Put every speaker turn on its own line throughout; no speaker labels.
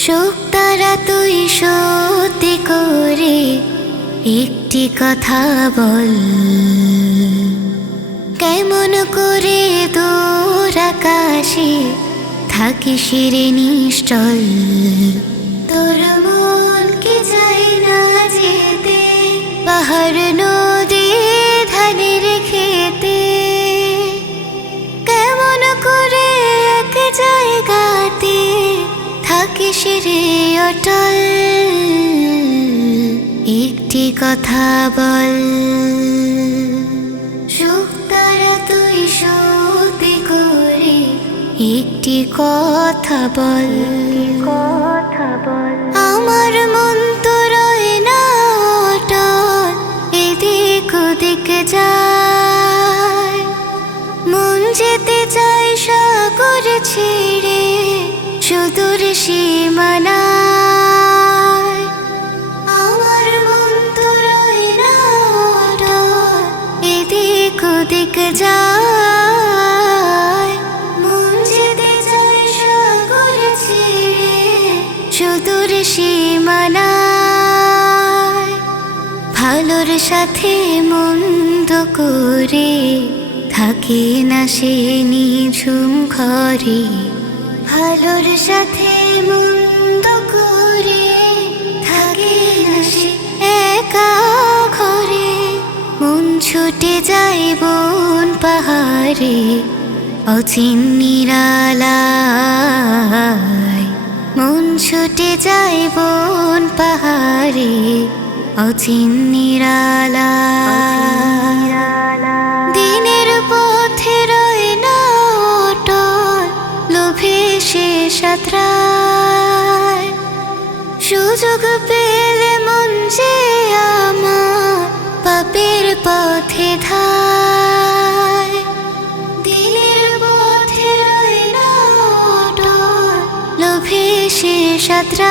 সুখ তারা তুই সত্যি করে একটি কথা বল। কেমন করে দূর আকাশে থাকি শিরে নিশ্চল। তোর মন কি চাই না যেতে? পাহাড় শিরে অটল, একটি কথা বল। সুখ তারা তুই সত্যি করে একটি কথা বল। কথা বল আমার মন তো রয় না অটল, এদিক ওদিক যায় সুদূর সীমানায় আমার মন তো না এদিক ওদিক যায়। মন যেতে চায় সাগর ভালোর সাথে মন্দ করে থাকে না সে নিঝুম ঘরে। ভালোর সাথে মন্দ করে থাকে না সে একা ঘরে। মন ছুটে যায় বন পাহাড়ে, অচিন নিরালায়। মন ছুটে যায় বন পাহাড়ে, অচিন নিরালায়। সুযোগ পেলে মন যে আমার পাপের পথে ধায়। দিনের পথে লোভে সে সাঁতরায়।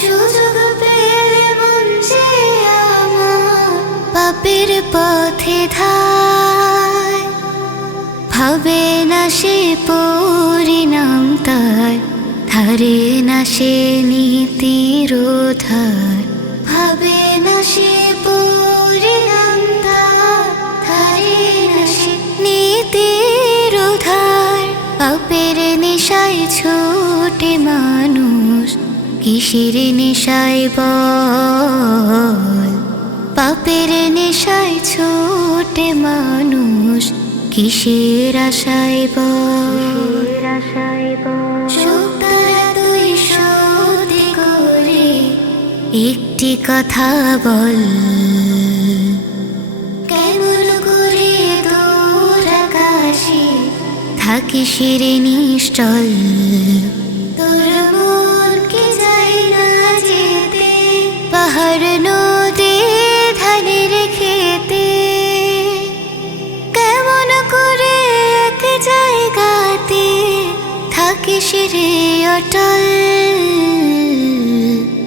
সুযোগ পেলে মন যে আমার পাপের পথে ধায়। ভাবে না সে পরিণাম তার ধারে না সে নীতির ধার ভাবে না সে তার ধারে না সে নীতির ধার পাপের নেশায় ছোটে মানুষ, কিসের নেশায় বল? পাপের নেশায় ছোটে মানুষ, কিসের আশায় বল? সুখ একটি কথা বল। কেমন করে দূর আকাশে থাকি শিরে নিশ্চল। তোর মন কি যাই না যেতে পাহাড় নদী ধানের খেতে কেমন করে এক জায়গাতে থাকে শিরে অটল।